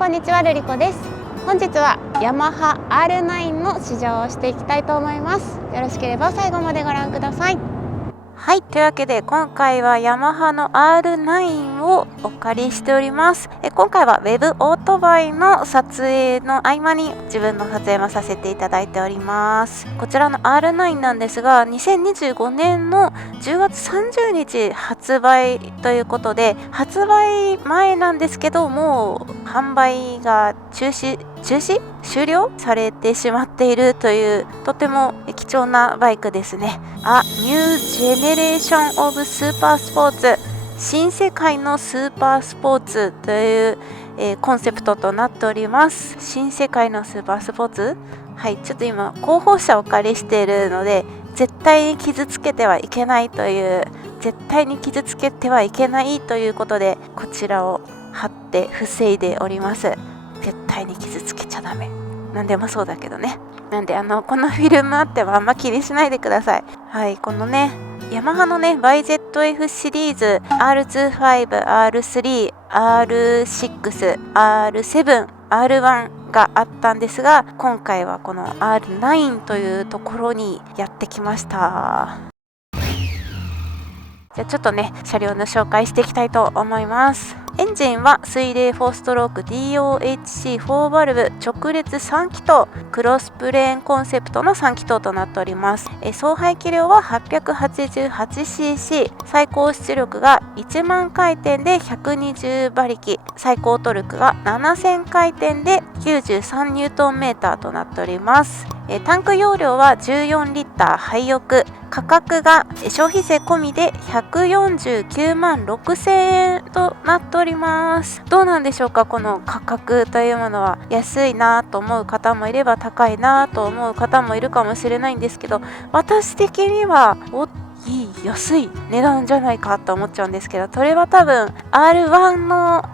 こんにちは、ルリコです。本日はヤマハ R9 の試乗をしていきたいと思います。よろしければ最後までご覧ください。はい、というわけで今回はヤマハの R9 をお借りしております。今回は Web オートバイの撮影の合間に自分の撮影もさせていただいております。こちらの R9 なんですが、2025年の10月30日発売ということで、発売前なんですけど、もう販売が終了されてしまっているという、とても貴重なバイクですね。New Generation of Super Sports、 新世界のスーパースポーツという、コンセプトとなっております。新世界のスーパースポーツ、はい、ちょっと今広報車をお借りしているので、絶対に傷つけてはいけないということで、こちらを貼って防いでおります。絶対に傷つけちゃダメ。なんでもそうだけどね。なんでこのフィルムあってもあんま気にしないでください。はい、このね、ヤマハのね YZF シリーズ R25、R3、R6、R7、R1 があったんですが、今回はこの R9 というところにやってきました。じゃあちょっとね、車両の紹介していきたいと思います。エンジンは水冷4ストローク DOHC4 バルブ直列3気筒、クロスプレーンコンセプトの3気筒となっております。総排気量は 888cc、 最高出力が1万回転で120馬力、最高トルクが7000回転で93ニュートンメーターとなっております。タンク容量は14リッター廃屋、価格が消費税込みで149万6000円となっております。どうなんでしょうか、この価格というものは。安いなと思う方もいれば、高いなと思う方もいるかもしれないんですけど、私的にはいい安い値段じゃないかと思っちゃうんですけど、それは多分 R1 の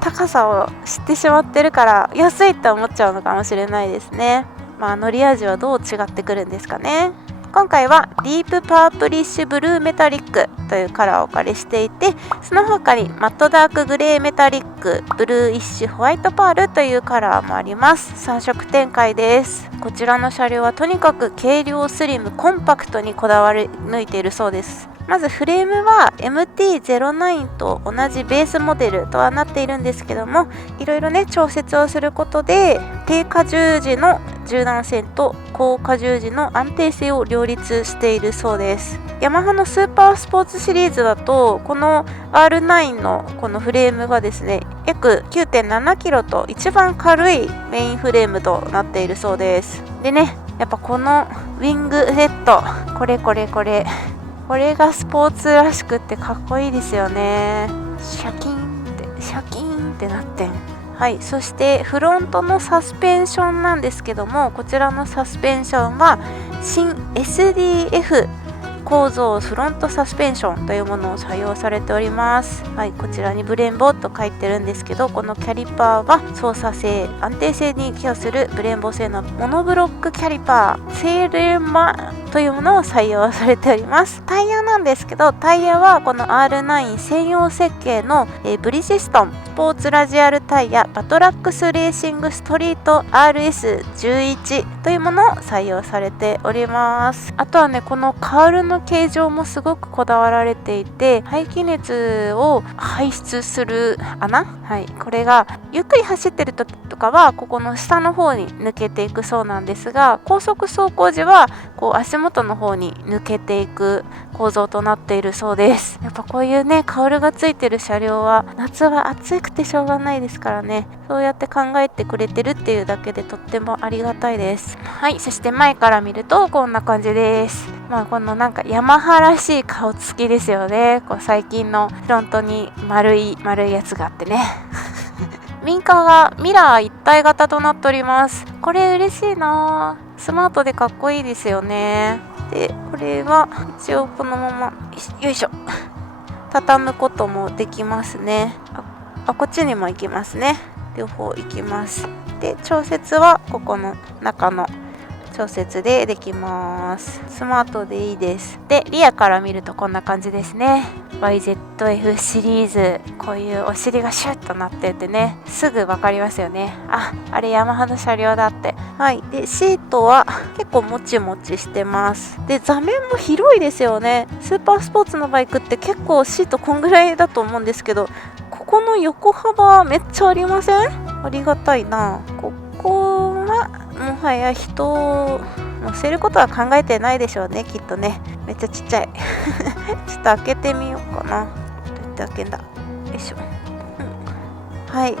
高さを知ってしまってるから安いと思っちゃうのかもしれないですね。乗り味はどう違ってくるんですかね。今回はディープパープリッシュブルーメタリックというカラーをお借りしていて、その他にマットダークグレーメタリック、ブルーイッシュホワイトパールというカラーもあります。3色展開です。こちらの車両はとにかく軽量スリムコンパクトにこだわり抜いているそうです。まずフレームは MT-09 と同じベースモデルとはなっているんですけども、いろいろね調節をすることで低荷重時の柔軟性と高荷重時の安定性を両立しているそうです。ヤマハのスーパースポーツシリーズだと、この R9 のこのフレームがですね、約 9.7 キロと一番軽いメインフレームとなっているそうです。でね、やっぱこのウィングヘッド、これがスポーツらしくってかっこいいですよね。シャキーンってなってん。はい、そしてフロントのサスペンションなんですけども、こちらのサスペンションは新 SDF 構造フロントサスペンションというものを採用されております。はい、こちらにブレンボと書いてるんですけど、このキャリパーは操作性、安定性に寄与するブレンボ製のモノブロックキャリパー、セーレマというものを採用されております。タイヤなんですけど、タイヤはこの R9 専用設計のブリヂストンスポーツラジアルタイヤバトラックスレーシングストリート RS11 というものを採用されております。あとはね、このカールの形状もすごくこだわられていて、排気熱を排出する穴、はい、これがゆっくり走ってる時とかはここの下の方に抜けていくそうなんですが、高速走行時はこう足元の方に抜けていく構造となっているそうです。やっぱこういうねカウルがついてる車両は夏は暑くてしょうがないですからね、そうやって考えてくれてるっていうだけでとってもありがたいです。はい、そして前から見るとこんな感じです。このなんかヤマハらしい顔つきですよね。こう最近のフロントに丸いやつがあってねミラー一体型となっております。これ嬉しいな、スマートでかっこいいですよね。でこれは一応このままよいしょ畳むこともできますね。こっちにも行きますね。両方行きます。で調節はここの中の調節でできます。スマートでいいです。でリアから見るとこんな感じですね。 YZF シリーズ、こういうお尻がシュッとなっててね、すぐ分かりますよね。あれヤマハの車両だって。はい。でシートは結構もちもちしてます。で座面も広いですよね。スーパースポーツのバイクって結構シートこんぐらいだと思うんですけど、ここの横幅めっちゃありません？ありがたいな。ここはもはや人を乗せることは考えてないでしょうね、きっとね。めっちゃちっちゃいちょっと開けてみようかな。どうやって開けんだ。よいしょ、はい。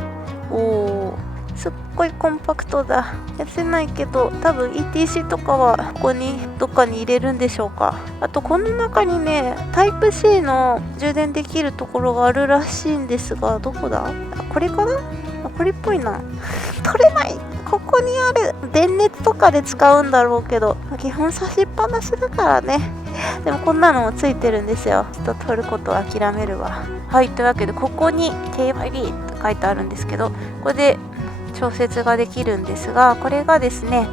おー、すっごいコンパクトだ。やせないけど多分 ETC とかはここにどっかに入れるんでしょうか。あとこの中にねタイプ C の充電できるところがあるらしいんですが、どこだ？これかな？これっぽいな。取れない。ここにある。電熱とかで使うんだろうけど、基本差しっぱなしだからね。でもこんなのもついてるんですよ。ちょっと取ることを諦めるわ。はい、というわけでここに KYB と書いてあるんですけど、これで調節ができるんですが、これがですね、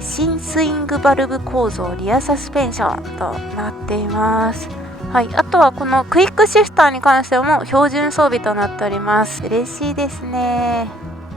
新スイングバルブ構造リアサスペンションとなっています。はい、あとはこのクイックシフターに関しても標準装備となっております。嬉しいですね。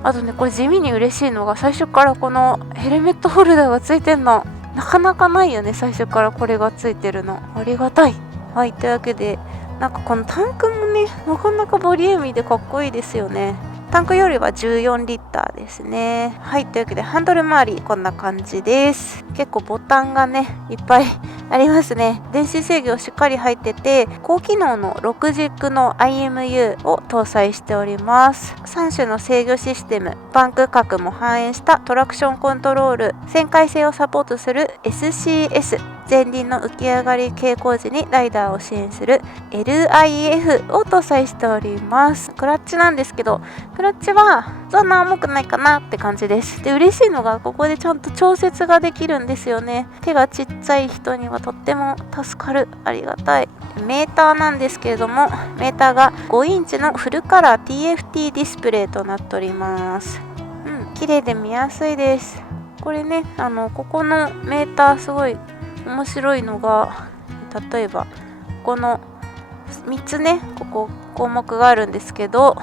あとね、これ地味に嬉しいのが、最初からこのヘルメットホルダーがついてんの。なかなかないよね、最初からこれがついてるの。ありがたい。はい、というわけでなんかこのタンクもね、なかなかボリューミーでかっこいいですよね。タンクよりは14リッターですね。はい、というわけでハンドル周りこんな感じです。結構ボタンがねいっぱいありますね。電子制御しっかり入ってて、高機能の6軸の IMU を搭載しております。3種の制御システム、バンク角も反映したトラクションコントロール、旋回性をサポートする SCS、前輪の浮き上がり傾向時にライダーを支援する LIF を搭載しております。クラッチなんですけど、クラッチはそんな重くないかなって感じです。で、嬉しいのがここでちゃんと調節ができるんですよね。手がちっちゃい人にはとっても助かる。ありがたい。メーターなんですけれども、メーターが5インチのフルカラー TFT ディスプレイとなっております。綺麗で見やすいです。これね、ここのメーターすごい面白いのが、例えばこの3つね、ここ項目があるんですけど、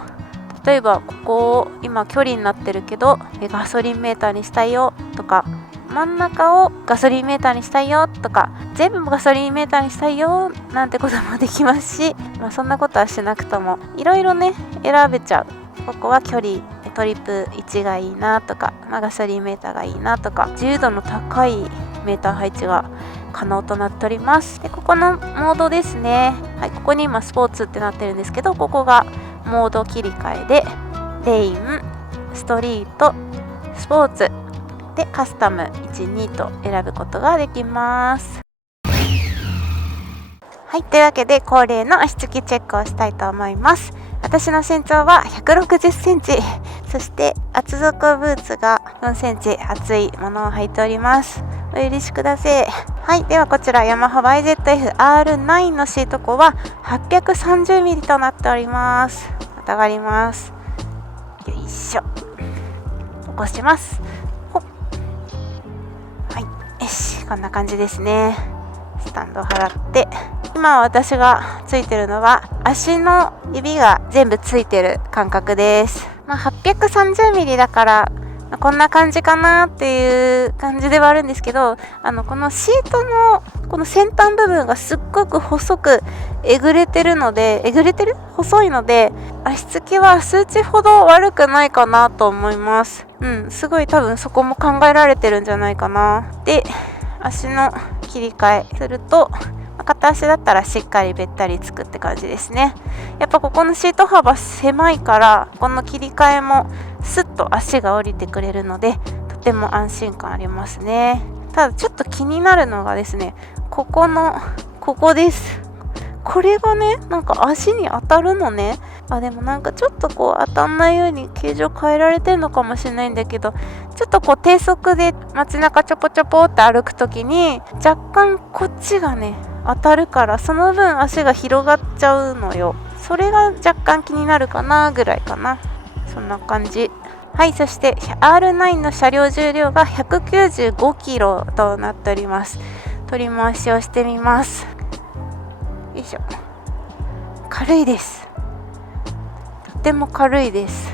例えばここを今距離になってるけどガソリンメーターにしたいよとか、真ん中をガソリンメーターにしたいよとか、全部ガソリンメーターにしたいよなんてこともできますし、そんなことはしなくともいろいろね選べちゃう。ここは距離トリプ1がいいなとか、ガソリンメーターがいいなとか、自由度の高いメーター配置が可能となっております。で、ここのモードですね。はい、ここに今スポーツってなってるんですけど、ここがモード切り替えで、レイン、ストリート、スポーツでカスタム1、2と選ぶことができます。はい、というわけで恒例の足つきチェックをしたいと思います。私の身長は160センチ、そして厚底ブーツが4センチ厚いものを履いております。お許しください。はい、ではこちらヤマハ YZF-R9 のシート高は 830mm となっております。またがります。よいしょ。起こします。ほっ。はい、よし、こんな感じですね。スタンドを払って、今私がついてるのは足の指が全部ついてる感覚です。830mm だからこんな感じかなっていう感じではあるんですけど、このシートのこの先端部分がすっごく細くえぐれてる細いので、足つきは数値ほど悪くないかなと思います。すごい多分そこも考えられてるんじゃないかな。で、足の切り替えすると、片足だったらしっかりべったりつくって感じですね。やっぱここのシート幅狭いから、この切り替えもスッと足が降りてくれるので、とても安心感ありますね。ただちょっと気になるのがですね、ここです。これがね、なんか足に当たるのね。でもなんかちょっとこう当たんないように形状変えられてるのかもしれないんだけど、ちょっとこう低速で街中ちょぽちょぽって歩くときに若干こっちがね当たるから、その分足が広がっちゃうのよ。それが若干気になるかなぐらいかな。そんな感じ。はい、そして R9 の車両重量が195キロとなっております。取り回しをしてみます。よいしょ。軽いです。とても軽いです。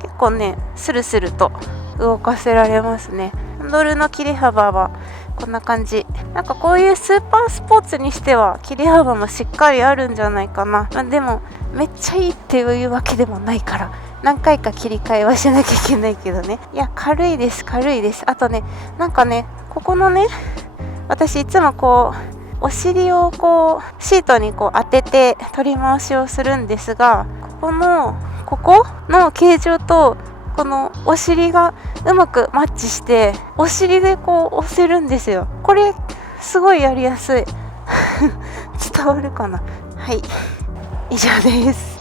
結構ね、スルスルと動かせられますね。ハンドルの切れ幅はこんな感じ。なんかこういうスーパースポーツにしては切れ幅もしっかりあるんじゃないかな。でもめっちゃいいっていうわけでもないから何回か切り替えはしなきゃいけないけどね。いや、軽いです。あとね、なんかね、ここのね、私いつもこうお尻をこうシートにこう当てて取り回しをするんですが、ここの形状とこのお尻がうまくマッチしてお尻でこう押せるんですよ。これすごいやりやすい伝わるかな。はい、以上です。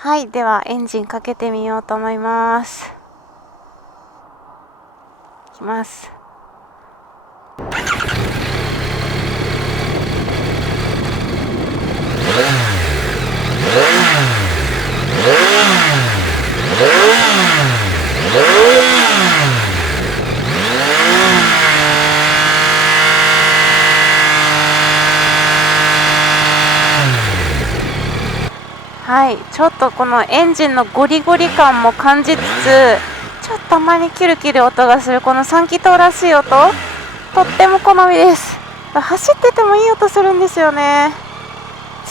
はい、ではエンジンかけてみようと思います。いきます。はい、ちょっとこのエンジンのゴリゴリ感も感じつつ、ちょっとたまにキュルキュル音がするこの3気筒らしい音、とっても好みです。走っててもいい音するんですよね。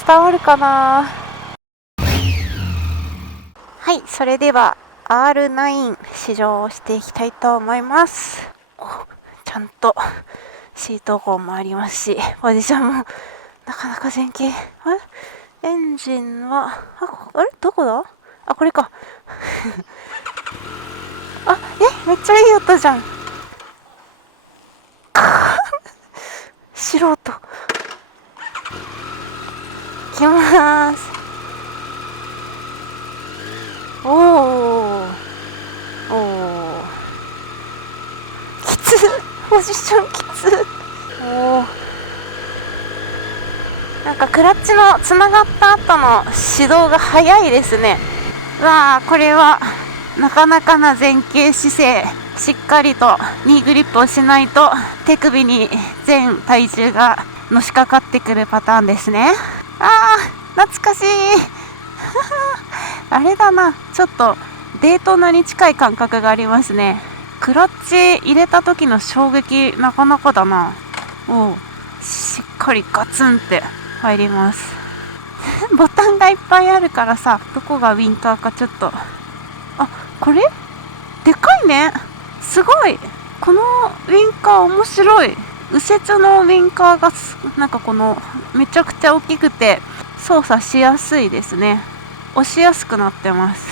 伝わるかな。はい、それでは R9 試乗をしていきたいと思います。ちゃんとシートゴンもありますし、ポジションもなかなか前傾。エンジンはあれどこだ。あ、これかあ、めっちゃいい音じゃん素人。いきまーす。おーきつポジションきつ。なんかクラッチのつながった後の始動が早いですね。わー、これはなかなかな前傾姿勢。しっかりとニーグリップをしないと手首に全体重がのしかかってくるパターンですね。懐かしいあれだな、ちょっとデートナに近い感覚がありますね。クラッチ入れた時の衝撃なかなかだな。しっかりガツンって入りますボタンがいっぱいあるからさ、どこがウインカーかちょっと。これでかいね。すごい。このウインカー面白い。右折のウインカーがなんかこのめちゃくちゃ大きくて操作しやすいですね。押しやすくなってます。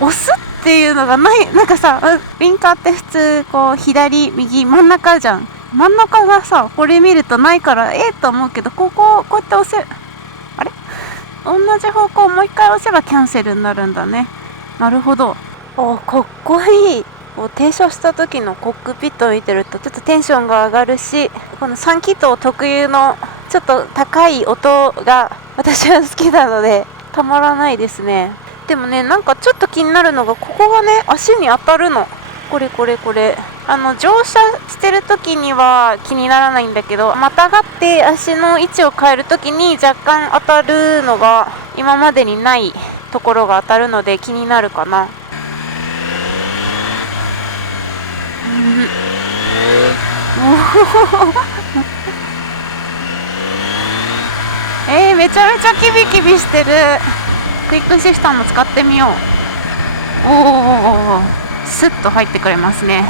押すっていうのがない。なんかさ、ウインカーって普通こう左右真ん中じゃん。真ん中がさ、これ見るとないからと思うけど、こうやって押せ、あれ同じ方向をもう一回押せばキャンセルになるんだね。なるほど。かっこいい。停車した時のコックピットを見てるとちょっとテンションが上がるし、この3気筒特有のちょっと高い音が私は好きなのでたまらないですね。でもね、なんかちょっと気になるのが、ここがね足に当たるの。これ乗車してる時には気にならないんだけど、またがって足の位置を変える時に若干当たるのが今までにないところが当たるので気になるかな。めちゃめちゃキビキビしてる。クイックシフトも使ってみよう。スッと入ってくれますね。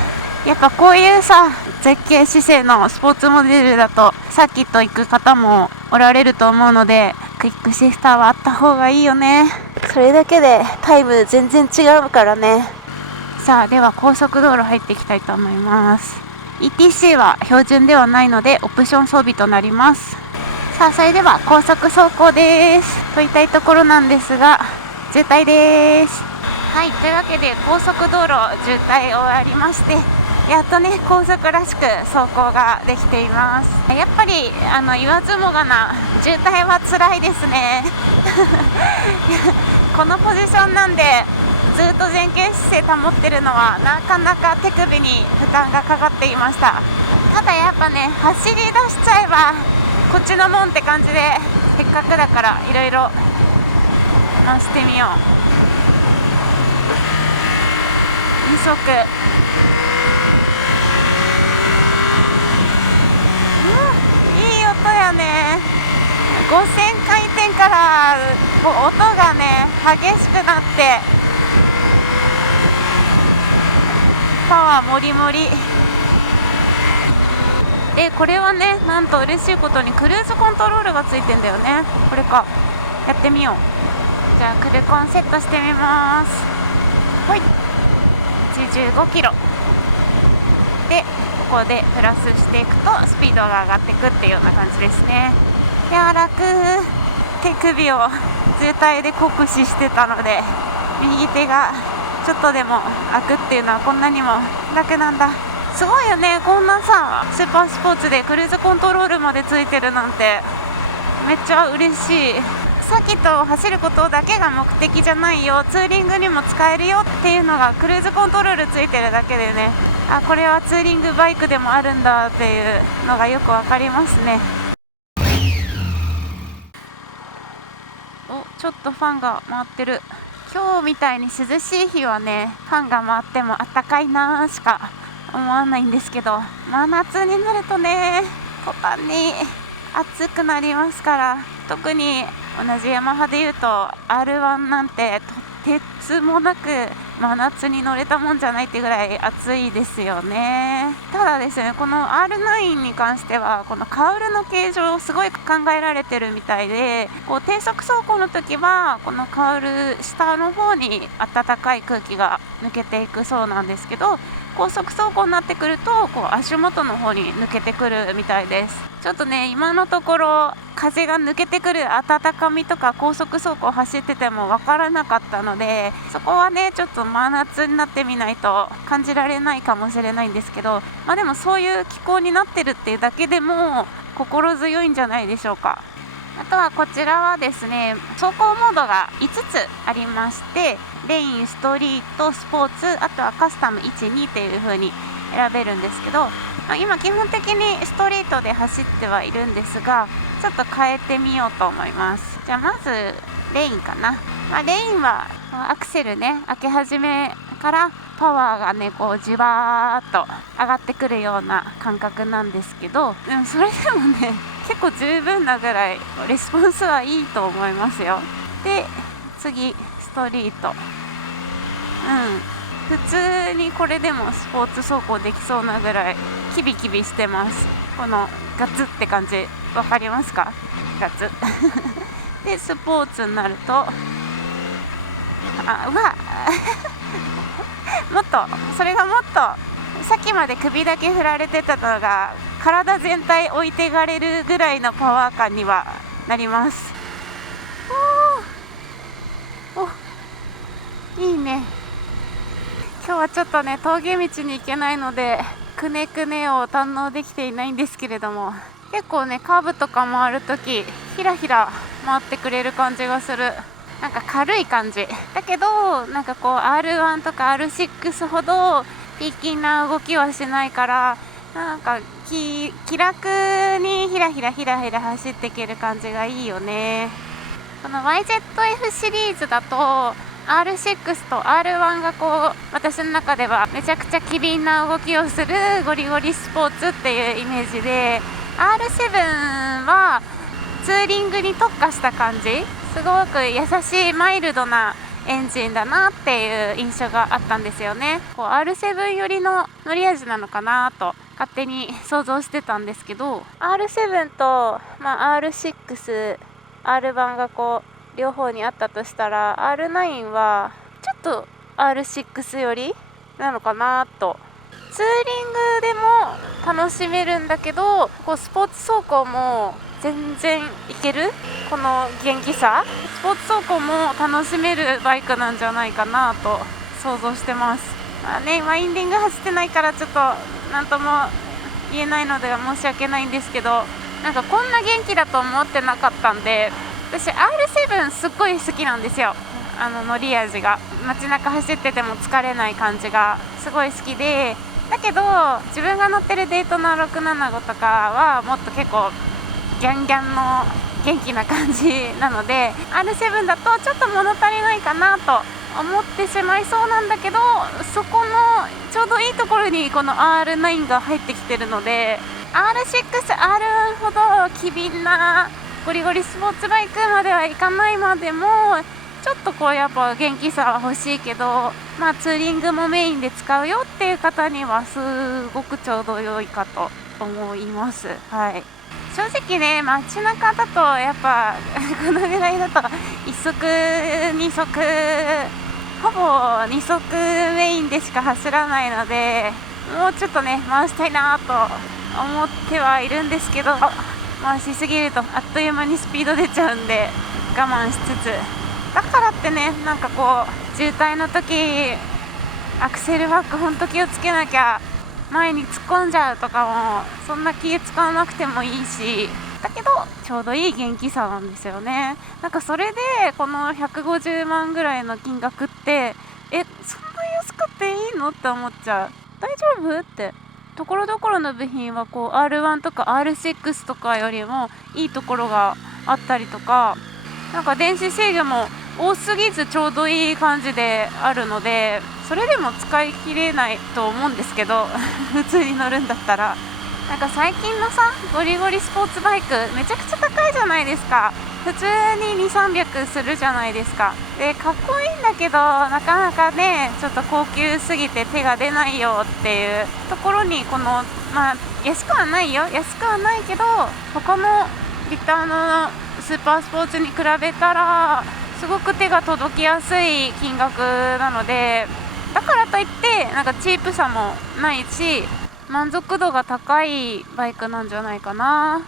やっぱこういうさ、絶景姿勢のスポーツモデルだとサーキット行く方もおられると思うので、クイックシフターはあった方がいいよね。それだけでタイム全然違うからね。さあ、では高速道路入っていきたいと思います。 ETC は標準ではないのでオプション装備となります。さあ、それでは高速走行です。と言いたいところなんですが渋滞です。はい、というわけで高速道路渋滞終わりまして、やっとね高速らしく走行ができています。やっぱり言わずもがな渋滞は辛いですねこのポジションなんでずっと前傾姿勢保ってるのはなかなか手首に負担がかかっていました。ただやっぱね走り出しちゃえばこっちのもんって感じで、せっかくだからいろいろ回してみよう。2速、いい音やね。5000回転から音がね激しくなってパワーもりもり。これはねなんと嬉しいことにクルーズコントロールがついてんだよね。これか、やってみよう。じゃあクルコンセットしてみます。はい、85キロでここでプラスしていくとスピードが上がっていくっていうような感じですね。いや楽。手首を渋滞で酷使してたので右手がちょっとでも開くっていうのはこんなにも楽なんだ。すごいよね、こんなさスーパースポーツでクルーズコントロールまでついてるなんてめっちゃ嬉しい。サーキットを走ることだけが目的じゃないよ、ツーリングにも使えるよっていうのがクルーズコントロールついてるだけでね、あ、これはツーリングバイクでもあるんだっていうのがよくわかりますね。お、ちょっとファンが回ってる。今日みたいに涼しい日はねファンが回ってもあったかいなしか思わないんですけど、真夏になるとね途端に暑くなりますから、特に同じヤマハでいうと R1 なんてとてつもなく真夏に乗れたもんじゃないってぐらい暑いですよね。ただですね、この R9 に関してはこのカウルの形状をすごい考えられてるみたいで、こう低速走行の時はこのカウル下の方に暖かい空気が抜けていくそうなんですけど、高速走行になってくるとこう足元の方に抜けてくるみたいです。ちょっとね今のところ風が抜けてくる暖かみとか高速走行走ってても分からなかったので、そこはねちょっと真夏になってみないと感じられないかもしれないんですけど、でもそういう気候になってるっていうだけでも心強いんじゃないでしょうか。あとはこちらはですね走行モードが5つありまして、レイン、ストリート、スポーツ、あとはカスタム1、2っていう風に選べるんですけど、今基本的にストリートで走ってはいるんですが、ちょっと変えてみようと思います。じゃあまずレインかな。レインはアクセルね開け始めからパワーがねこうじわーっと上がってくるような感覚なんですけど、でもそれでもね結構十分なぐらいレスポンスはいいと思いますよ。で次ストリート、普通にこれでもスポーツ走行できそうなぐらいキビキビしてます。このガツって感じわかりますか？ガツでスポーツになるともっとそれがもっとさっきまで首だけ振られてたのが体全体置いていかれるぐらいのパワー感にはなります。いいね。今日はちょっとね峠道に行けないのでくねくねを堪能できていないんですけれども、結構ねカーブとか回るときひらひら回ってくれる感じがする。なんか軽い感じだけど、なんかこう R1 とか R6 ほどピーキーな動きはしないから、なんか気楽にひらひらひらひら走っていける感じがいいよね。この YZF シリーズだと R6 と R1 がこう私の中ではめちゃくちゃ機敏な動きをするゴリゴリスポーツっていうイメージで、 R7 はツーリングに特化した感じ、すごく優しいマイルドなエンジンだなっていう印象があったんですよね。こう R7 よりの乗り味なのかなと勝手に想像してたんですけど、 R7 と、R6、R1 がこう両方にあったとしたら R9 はちょっと R6 よりなのかなと。ツーリングでも楽しめるんだけど、こうスポーツ走行も全然いける、この元気さ、スポーツ走行も楽しめるバイクなんじゃないかなと想像してます。まあね、ワインディング走ってないからちょっとなんとも言えないので申し訳ないんですけど、なんかこんな元気だと思ってなかったんで、私 R7 すっごい好きなんですよ。乗り味が街中走ってても疲れない感じがすごい好きで、だけど自分が乗ってるデイトナ675とかはもっと結構ギャンギャンの元気な感じなので、 R7 だとちょっと物足りないかなと思ってしまいそうなんだけど、そこのちょうどいいところにこの R9 が入ってきてるので、 R6、R1 ほど機敏なゴリゴリスポーツバイクまではいかないまでも、ちょっとこうやっぱ元気さは欲しいけど、まあツーリングもメインで使うよっていう方にはすごくちょうど良いかと思います。はい、正直ね、街中だとやっぱこのぐらいだと1足2足ほぼ2足メインでしか走らないので、もうちょっとね回したいなと思ってはいるんですけど、回しすぎるとあっという間にスピード出ちゃうんで我慢しつつ、だからってね、なんかこう渋滞の時アクセルバックほんと気をつけなきゃ、前に突っ込んじゃうとかもそんな気使わなくてもいいし、だけどちょうどいい元気さなんですよね。なんかそれでこの150万ぐらいの金額って、そんな安くていいのって思っちゃう。大丈夫って、ところどころの部品はこう R1 とか R6 とかよりもいいところがあったりとか、なんか電子制御も多すぎずちょうどいい感じであるので、それでも使い切れないと思うんですけど普通に乗るんだったら。なんか最近のさゴリゴリスポーツバイクめちゃくちゃ高いじゃないですか。普通に2、300するじゃないですか。でかっこいいんだけど、なかなかねちょっと高級すぎて手が出ないよっていうところに、このまあ安くはないよ、安くはないけど他のリターのスーパースポーツに比べたらすごく手が届きやすい金額なので、だからといってなんかチープさもないし満足度が高いバイクなんじゃないかな。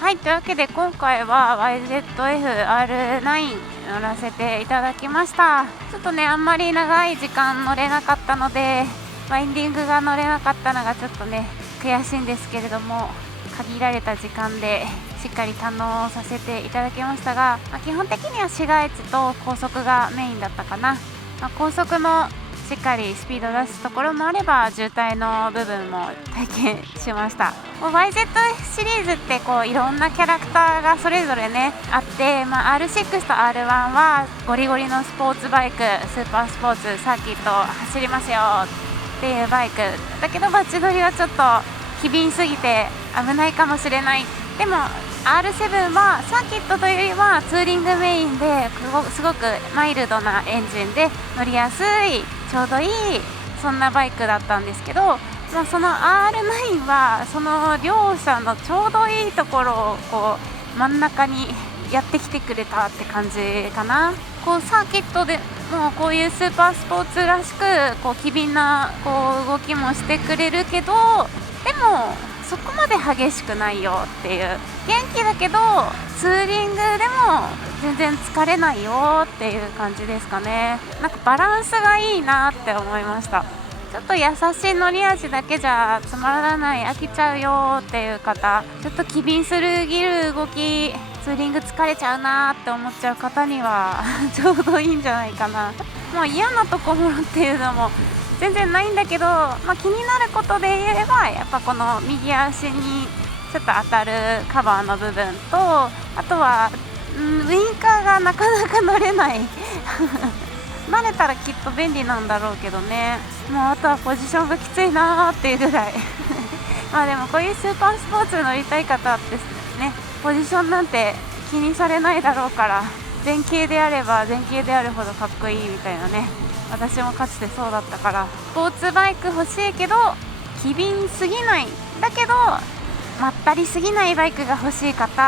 はい、というわけで今回は YZF-R9 乗らせていただきました。ちょっとねあんまり長い時間乗れなかったので、ワインディングが乗れなかったのがちょっとね悔しいんですけれども、限られた時間でしっかり堪能させていただきましたが、基本的には市街地と高速がメインだったかな。高速もしっかりスピード出すところもあれば渋滞の部分も体験しました。YZ シリーズってこういろんなキャラクターがそれぞれねあって、R6 と R1 はゴリゴリのスポーツバイク、スーパースポーツサーキット走りますよっていうバイクだけど、バチ取りはちょっと機敏すぎて危ないかもしれない。でも R7 はサーキットというよりはツーリングメインですごくマイルドなエンジンで乗りやすい、ちょうどいいそんなバイクだったんですけど、その R9 はその両者のちょうどいいところをこう真ん中にやってきてくれたって感じかな。こうサーキットでもうこういうスーパースポーツらしくこう機敏なこう動きもしてくれるけど、でもそこまで激しくないよっていう、元気だけどツーリングでも全然疲れないよっていう感じですかね。なんかバランスがいいなって思いました。ちょっと優しい乗り味だけじゃつまらない、飽きちゃうよっていう方、ちょっと機敏すぎる動きツーリング疲れちゃうなって思っちゃう方にはちょうどいいんじゃないかな。もう嫌なところっていうのも全然ないんだけど、気になることで言えばやっぱこの右足にちょっと当たるカバーの部分と、あとはウインカーがなかなか乗れない慣れたらきっと便利なんだろうけどね、もうあとはポジションがきついなーっていうぐらいでもこういうスーパースポーツ乗りたい方ってね、ポジションなんて気にされないだろうから、前傾であれば前傾であるほどかっこいいみたいなね。私もかつてそうだったから、スポーツバイク欲しいけど機敏すぎない、だけどまったりすぎないバイクが欲しい方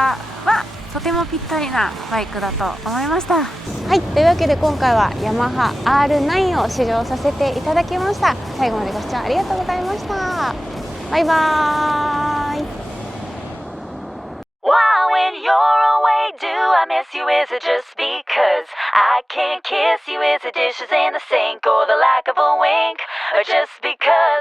はとてもぴったりなバイクだと思いました。はい、というわけで今回はヤマハ R9 を試乗させていただきました。最後までご視聴ありがとうございました。バイバーイ。when you're away, do I miss you? Is it just because I can't kiss you? Is it dishes in the sink or the lack of a wink? Or just because